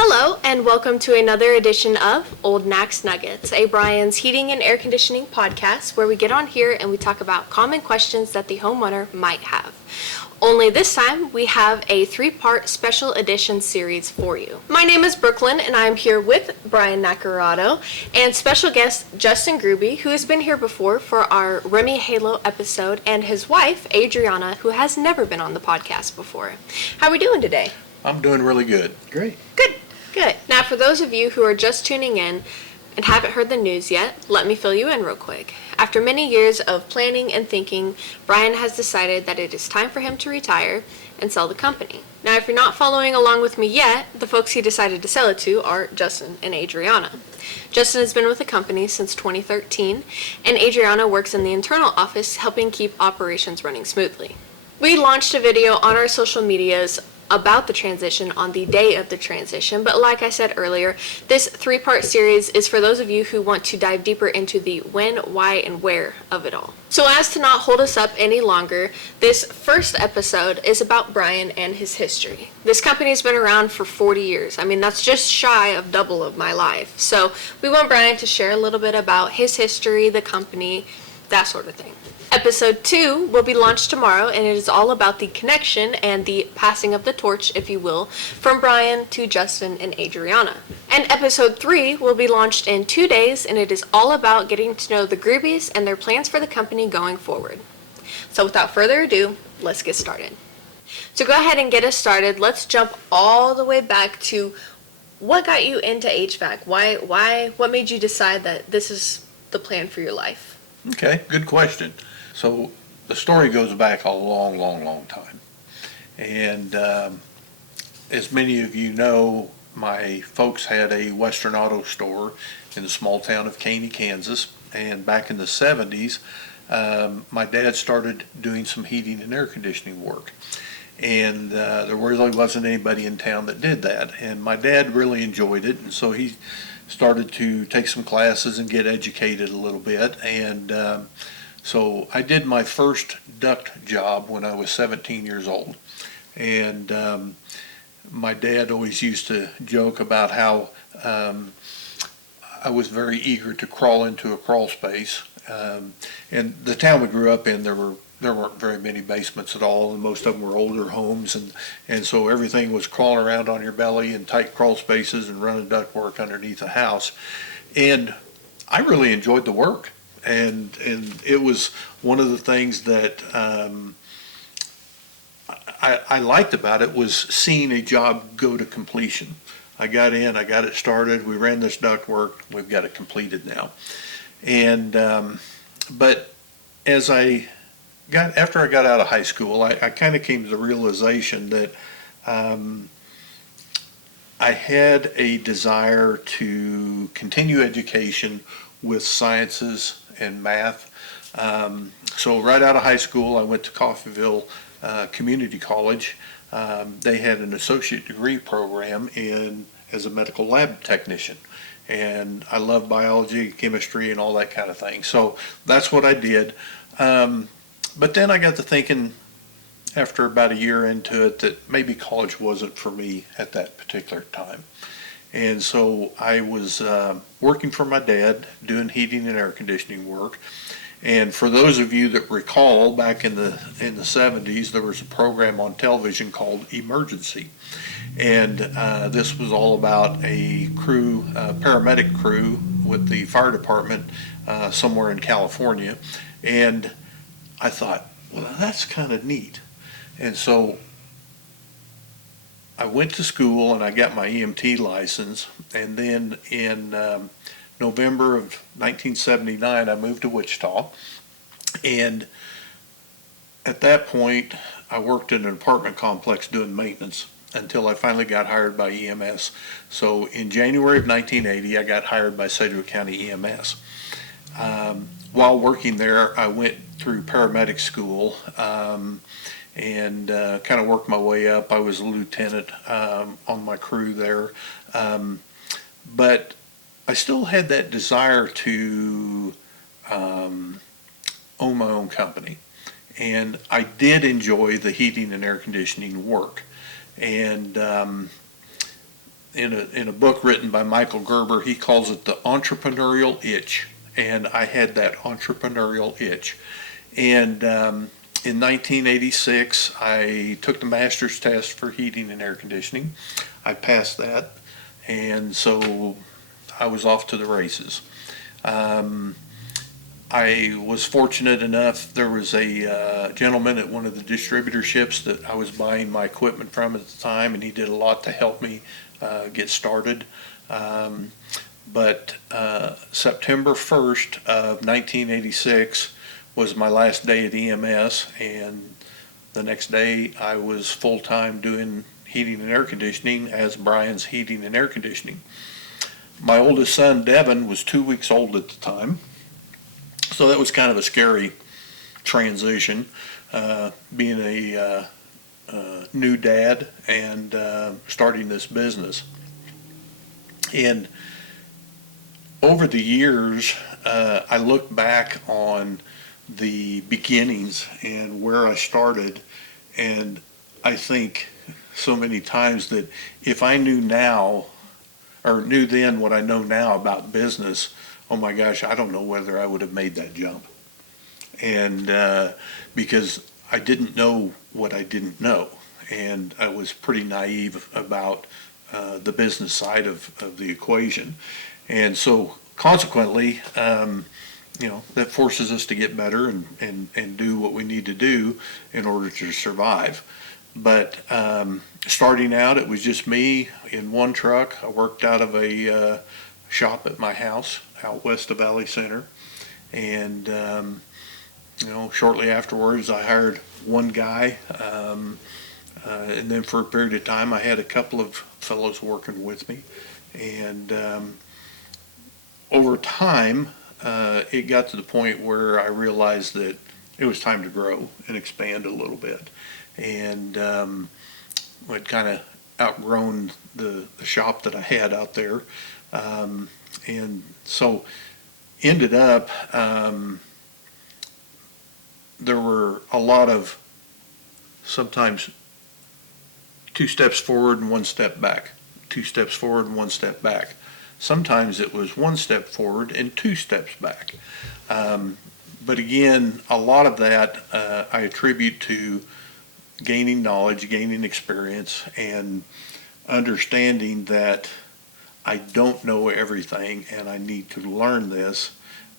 Hello, and welcome to another edition of Old Knacks Nuggets, a Bryan's heating and air conditioning podcast where we get on here and we talk about common questions that the homeowner might have. Only this time, we have a 3-part special edition series for you. My name is Brooklyn, and I'm here with Bryan Nacarado and special guest Justin Gruby, who has been here before for our Remy Halo episode, and his wife, Adriana, who has never been on the podcast before. How are we doing today? I'm doing really good. Great. Good. Now, for those of you who are just tuning in and haven't heard the news yet, let me fill you in real quick. After many years of planning and thinking, Bryan has decided that it is time for him to retire and sell the company. Now, if you're not following along with me yet, the folks he decided to sell it to are Justin and Adriana. Justin has been with the company since 2013, and Adriana works in the internal office helping keep operations running smoothly. We launched a video on our social medias about the transition on the day of the transition, but like I said earlier, this 3-part series is for those of you who want to dive deeper into the when, why, and where of it all. So as to not hold us up any longer, this first episode is about Bryan and his history. This company has been around for 40 years. I mean, that's just shy of double of my life. So we want Bryan to share a little bit about his history, the company, that sort of thing. Episode 2 will be launched tomorrow, and it is all about the connection and the passing of the torch, if you will, from Bryan to Justin and Adriana. And episode 3 will be launched in 2 days, and it is all about getting to know the Grubys and their plans for the company going forward. So without further ado, let's get started. To go ahead and get us started, let's jump all the way back to what got you into HVAC? What made you decide that this is the plan for your life? Okay, good question. So the story goes back a long time. And as many of you know, my folks had a Western auto store in the small town of Caney, Kansas. And back in the 70s, my dad started doing some heating and air conditioning work. And there really wasn't anybody in town that did that. And my dad really enjoyed it. And so he started to take some classes and get educated a little bit. And so I did my first duct job when I was 17 years old. And my dad always used to joke about how I was very eager to crawl into a crawl space. And the town we grew up in, there weren't very many basements at all, and most of them were older homes, and so everything was crawling around on your belly in tight crawl spaces and running ductwork underneath a house. And I really enjoyed the work. And it was one of the things that I liked about it was seeing a job go to completion. I got in, I got it started, we ran this duct work, we've got it completed now. And but after I got out of high school, I kind of came to the realization that I had a desire to continue education with sciences and math. So right out of high school, I went to Coffeyville Community College. They had an associate degree program as a medical lab technician. And I love biology, chemistry, and all that kind of thing. So that's what I did. But then I got to thinking, after about a year into it, that maybe college wasn't for me at that particular time. And so I was working for my dad, doing heating and air conditioning work. And for those of you that recall, back in the 70s, there was a program on television called Emergency. And this was all about a crew, paramedic crew with the fire department somewhere in California. And I thought, well, that's kind of neat. And so I went to school and I got my EMT license, and then in November of 1979 I moved to Wichita, and at that point I worked in an apartment complex doing maintenance until I finally got hired by EMS. So in January of 1980 I got hired by Sedgwick County EMS. While working there, I went through paramedic school and kind of worked my way up. I was a lieutenant on my crew there. But I still had that desire to own my own company. And I did enjoy the heating and air conditioning work. And in a book written by Michael Gerber. He calls it the entrepreneurial itch, and I had that entrepreneurial itch. And in 1986, I took the master's test for heating and air conditioning. I passed that, and so I was off to the races. I was fortunate enough, there was a gentleman at one of the distributorships that I was buying my equipment from at the time, and he did a lot to help me get started. But September 1st of 1986 was my last day at EMS, and the next day I was full-time doing heating and air conditioning as Bryan's Heating and Air Conditioning. My oldest son, Devin, was 2 weeks old at the time. So that was kind of a scary transition, being a new dad and starting this business. And over the years, I look back on the beginnings and where I started, and I think so many times that if I knew now, or knew then what I know now about business, oh my gosh, I don't know whether I would have made that jump. And because I didn't know what I didn't know, and I was pretty naive about the business side of the equation. And so consequently, that forces us to get better and do what we need to do in order to survive. But starting out, it was just me in one truck. I worked out of a shop at my house out west of Valley Center, and shortly afterwards I hired one guy, and then for a period of time I had a couple of fellows working with me, and over time it got to the point where I realized that it was time to grow and expand a little bit, and I'd kind of outgrown the shop that I had out there. And so ended up, there were a lot of sometimes 2 steps forward and 1 step back, 2 steps forward and 1 step back. Sometimes it was 1 step forward and 2 steps back. But again, a lot of that I attribute to gaining knowledge, gaining experience, and understanding that I don't know everything and I need to learn this,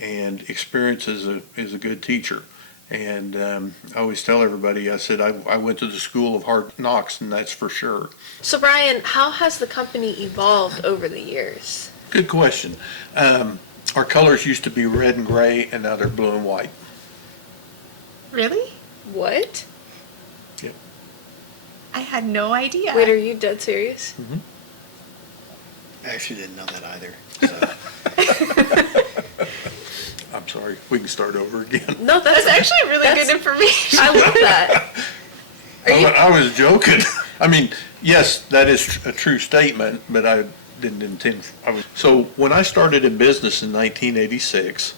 and experience is a good teacher. And I always tell everybody, I said I went to the school of hard knocks, and that's for sure. So Bryan, how has the company evolved over the years? Good question. Our colors used to be red and gray, and now they're blue and white. Really? What? Yep. I had no idea. Wait, are you dead serious? Mm-hmm. I actually didn't know that either. So. I'm sorry. We can start over again. No, that's actually really good information. I love that. I was joking. I mean, yes, that is a true statement, but I didn't intend. So when I started in business in 1986,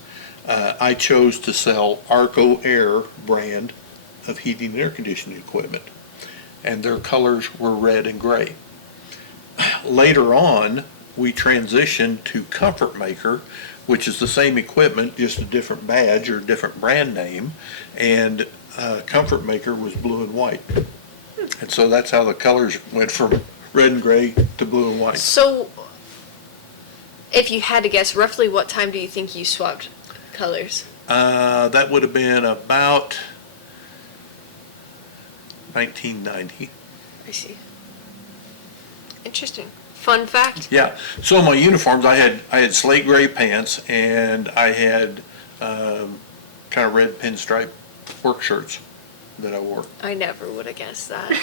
I chose to sell Arco Air brand of heating and air conditioning equipment, and their colors were red and gray. Later on, we transitioned to Comfort Maker, which is the same equipment, just a different badge or different brand name, and Comfort Maker was blue and white. And so that's how the colors went from red and gray to blue and white. So, if you had to guess, roughly what time do you think you swapped colors? That would have been about 1990. I see. Interesting. Fun fact. Yeah. So my uniforms, I had slate gray pants, and I had kind of red pinstripe work shirts that I wore. I never would have guessed that.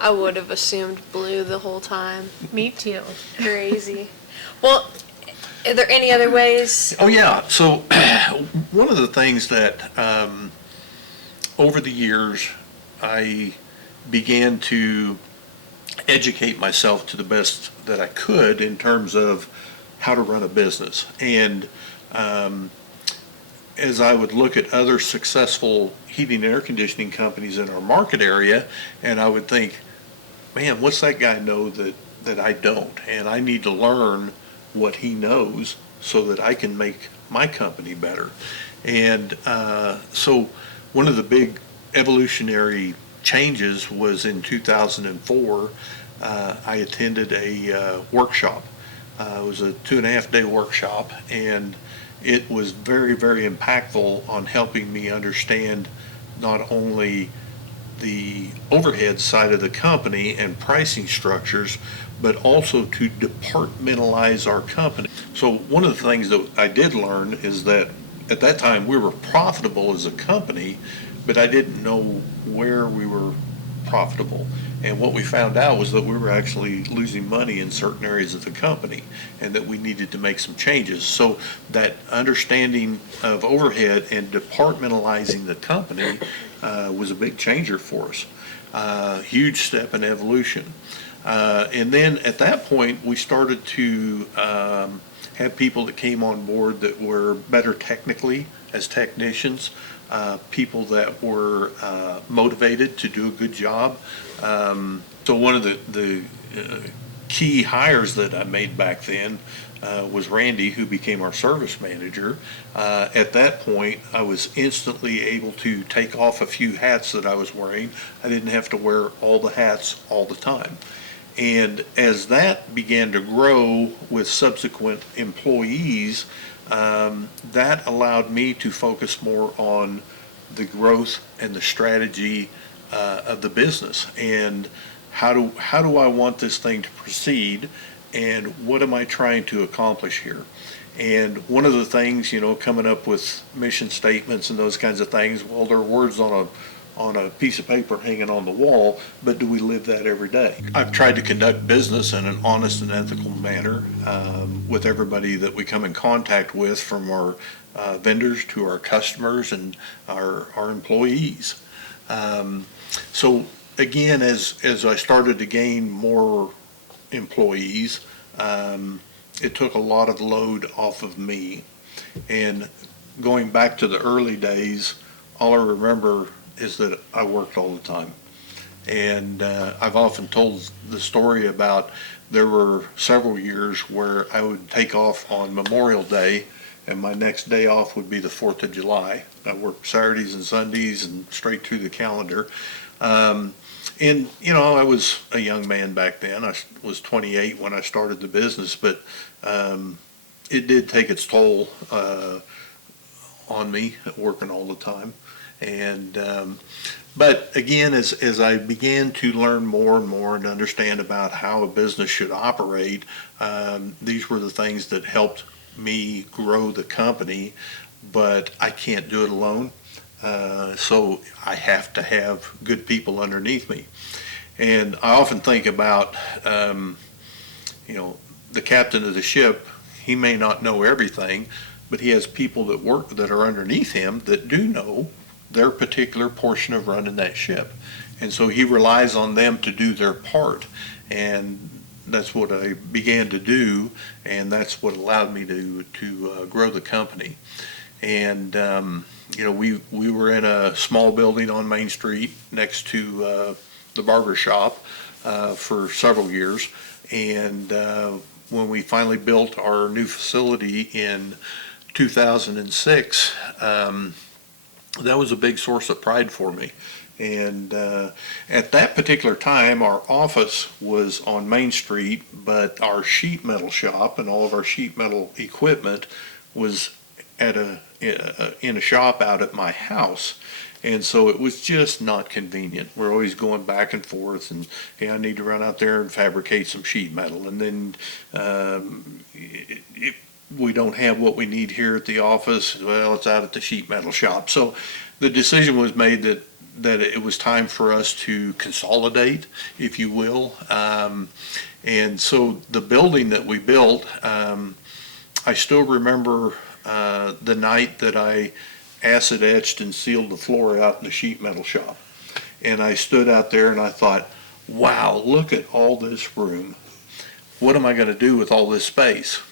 I would have assumed blue the whole time. Me too. Crazy. Well, are there any other ways? Oh yeah. So one of the things that over the years I began to educate myself to the best that I could in terms of how to run a business. And as I would look at other successful heating and air conditioning companies in our market area, and I would think, man, what's that guy know that that I don't, and I need to learn what he knows so that I can make my company better. And so one of the big evolutionary changes was in 2004. I attended a workshop. It was a 2.5 day workshop, and it was very, very impactful on helping me understand not only the overhead side of the company and pricing structures, but also to departmentalize our company. So one of the things that I did learn is that at that time we were profitable as a company, but I didn't know where we were profitable. And what we found out was that we were actually losing money in certain areas of the company and that we needed to make some changes. So that understanding of overhead and departmentalizing the company was a big changer for us. Huge step in evolution. And then at that point, we started to have people that came on board that were better technically as technicians, people that were motivated to do a good job. So one of the key hires that I made back then was Randy, who became our service manager. At that point, I was instantly able to take off a few hats that I was wearing. I didn't have to wear all the hats all the time. And as that began to grow with subsequent employees, that allowed me to focus more on the growth and the strategy of the business, and how do I want this thing to proceed, and what am I trying to accomplish here. And one of the things, coming up with mission statements and those kinds of things, well, they're words on a piece of paper hanging on the wall, but do we live that every day? I've tried to conduct business in an honest and ethical manner with everybody that we come in contact with, from our vendors to our customers and our employees. So again, as I started to gain more employees, it took a lot of load off of me. And going back to the early days, all I remember is that I worked all the time. And I've often told the story about there were several years where I would take off on Memorial Day, and my next day off would be the 4th of July. I worked Saturdays and Sundays and straight through the calendar. And, I was a young man back then. I was 28 when I started the business, but it did take its toll on me, working all the time. And but again, as I began to learn more and more and understand about how a business should operate, these were the things that helped me grow the company. But I can't do it alone, so I have to have good people underneath me. And I often think about, the captain of the ship. He may not know everything, but he has people that are underneath him that do know their particular portion of running that ship. And so he relies on them to do their part. And that's what I began to do, and that's what allowed me to grow the company. And we were in a small building on Main Street next to the barber shop for several years. And when we finally built our new facility in 2006, that was a big source of pride for me. And at that particular time, our office was on Main Street, but our sheet metal shop and all of our sheet metal equipment was in a shop out at my house. And so it was just not convenient. We're always going back and forth, and hey, I need to run out there and fabricate some sheet metal. And then we don't have what we need here at the office. Well, it's out at the sheet metal shop. So the decision was made that it was time for us to consolidate, if you will. And so the building that we built, I still remember the night that I acid etched and sealed the floor out in the sheet metal shop. And I stood out there and I thought, wow, look at all this room. What am I going to do with all this space?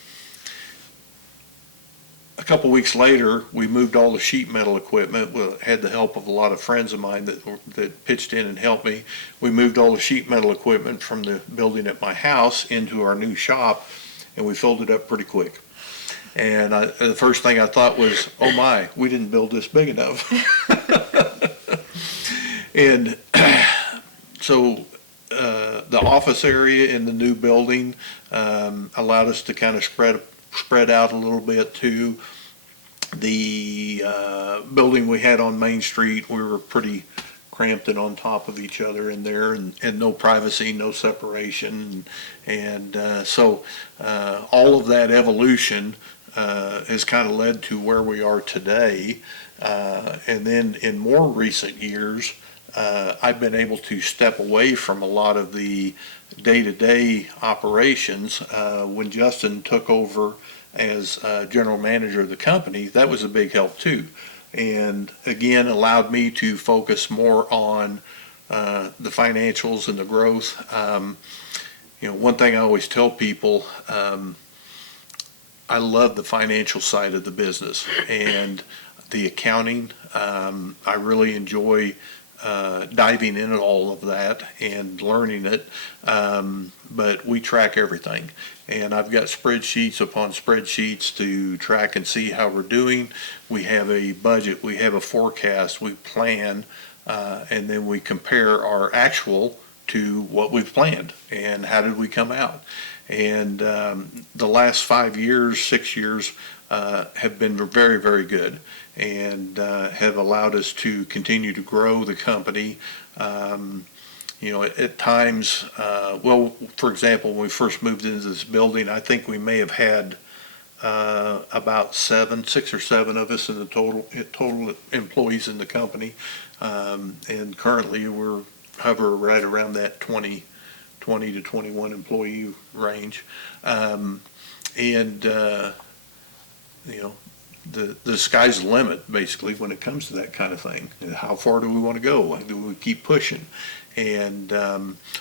A A couple weeks later, we moved all the sheet metal equipment. We had the help of a lot of friends of mine that pitched in and helped me. We moved all the sheet metal equipment from the building at my house into our new shop, and we filled it up pretty quick. And the first thing I thought was, oh my, we didn't build this big enough. And so the office area in the new building allowed us to kind of spread out a little bit too. The building we had on Main Street, we were pretty cramped and on top of each other in there, and no privacy, no separation. And so all of that evolution has kind of led to where we are today. And then in more recent years, I've been able to step away from a lot of the day-to-day operations. When Justin took over as general manager of the company, that was a big help too. And again, allowed me to focus more on the financials and the growth. One thing I always tell people, I love the financial side of the business and the accounting. I really enjoy diving into all of that and learning it. But we track everything. And I've got spreadsheets upon spreadsheets to track and see how we're doing. We have a budget, we have a forecast, we plan, and then we compare our actual to what we've planned and how did we come out. And the last 5 years, 6 years have been very, very good, and have allowed us to continue to grow the company. At times, for example, when we first moved into this building, I think we may have had about 6 or 7 of us in the total employees in the company, and currently we're hover right around that 20 to 21 employee range. The sky's the limit, basically, when it comes to that kind of thing. How far do we want to go? Do we keep pushing? And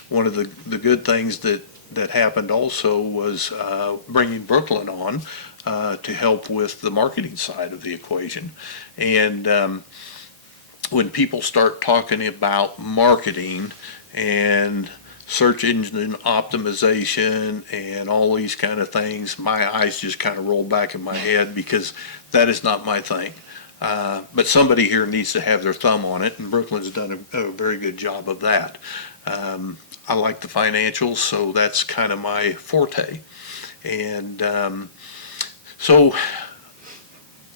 one of the good things that happened also was bringing Brooklyn on to help with the marketing side of the equation. And when people start talking about marketing and search engine optimization and all these kind of things, my eyes just kind of roll back in my head, because that is not my thing. But somebody here needs to have their thumb on it, and Brooklyn's done a very good job of that. I like the financials, so that's kind of my forte. And so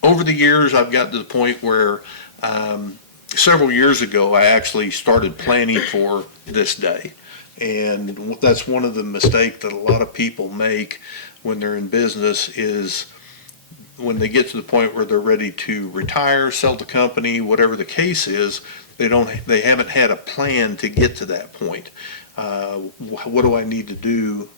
over the years, I've gotten to the point where several years ago, I actually started planning for this day. And that's one of the mistakes that a lot of people make when they're in business, is when they get to the point where they're ready to retire, sell the company, whatever the case is, they haven't had a plan to get to that point. What do I need to do?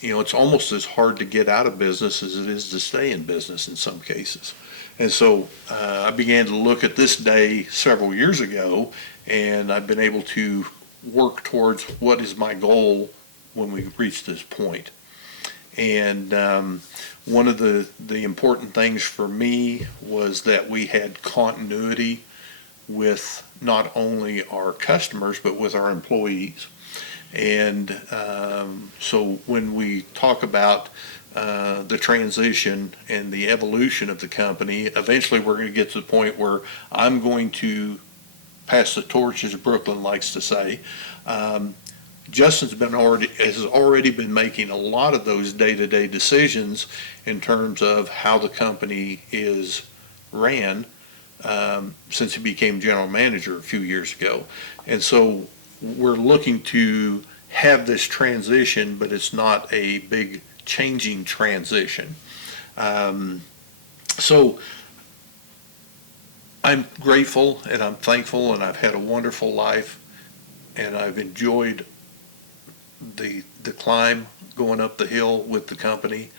It's almost as hard to get out of business as it is to stay in business in some cases. And so I began to look at this day several years ago, and I've been able to work towards what is my goal when we reach this point. And one of the important things for me was that we had continuity with not only our customers, but with our employees. And so when we talk about the transition and the evolution of the company, eventually we're going to get to the point where I'm going to pass the torch, as Brooklyn likes to say. Justin's has already been making a lot of those day-to-day decisions in terms of how the company is ran since he became general manager a few years ago. And so we're looking to have this transition, but it's not a big changing transition. So I'm grateful and I'm thankful, and I've had a wonderful life, and I've enjoyed the climb going up the hill with the company.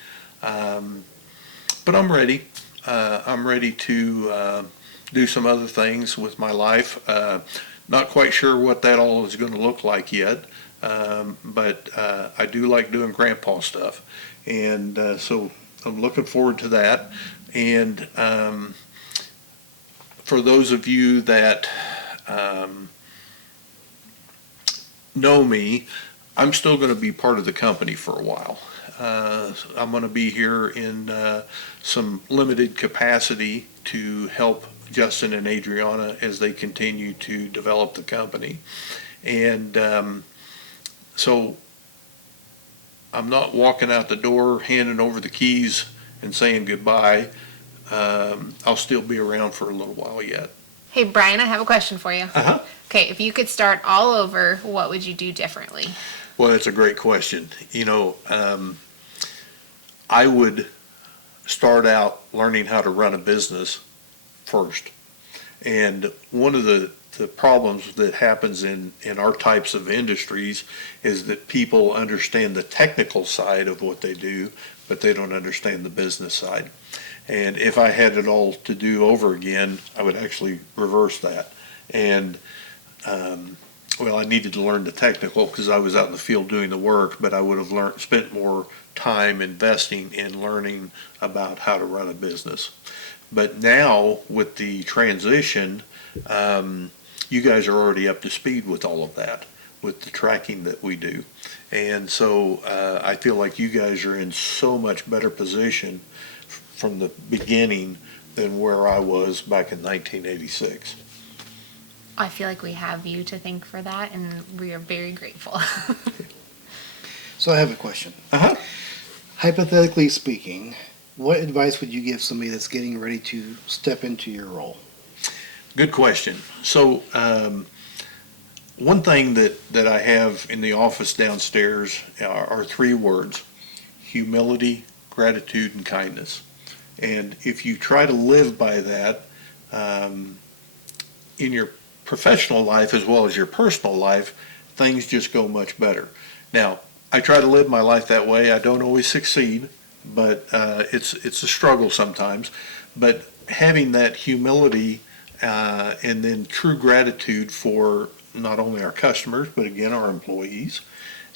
But I'm ready. I'm ready to do some other things with my life. Not quite sure what that all is going to look like yet, but I do like doing grandpa stuff. And so I'm looking forward to that. And for those of you that know me, I'm still going to be part of the company for a while. I'm going to be here in some limited capacity to help Justin and Adriana as they continue to develop the company. And so I'm not walking out the door, handing over the keys and saying goodbye. I'll still be around for a little while yet. Hey, Brian, I have a question for you. Uh-huh. Okay, if you could start all over, what would you do differently? Well, that's a great question. I would start out learning how to run a business first. And one of the problems that happens in our types of industries is that people understand the technical side of what they do, but they don't understand the business side. And if I had it all to do over again, I would actually reverse that. And well, I needed to learn the technical because I was out in the field doing the work, but I would have spent more time investing in learning about how to run a business. But now with the transition, you guys are already up to speed with all of that, with the tracking that we do. And so I feel like you guys are in so much better position from the beginning than where I was back in 1986. I feel like we have you to thank for that, and we are very grateful. So I have a question. Uh-huh. Hypothetically speaking, what advice would you give somebody that's getting ready to step into your role? Good question. So one thing that I have in the office downstairs are three words: humility, gratitude, and kindness. And if you try to live by that in your professional life as well as your personal life, things just go much better. Now, I try to live my life that way. I don't always succeed, but it's a struggle sometimes. But having that humility and then true gratitude for not only our customers, but again, our employees,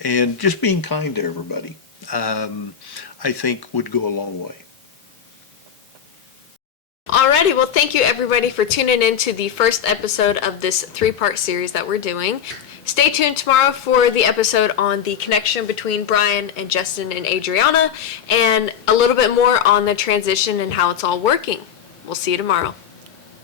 and just being kind to everybody, I think would go a long way. Alrighty, well, thank you everybody for tuning in to the first episode of this 3-part series that we're doing. Stay tuned tomorrow for the episode on the connection between Bryan and Justin and Adriana, and a little bit more on the transition and how it's all working. We'll see you tomorrow.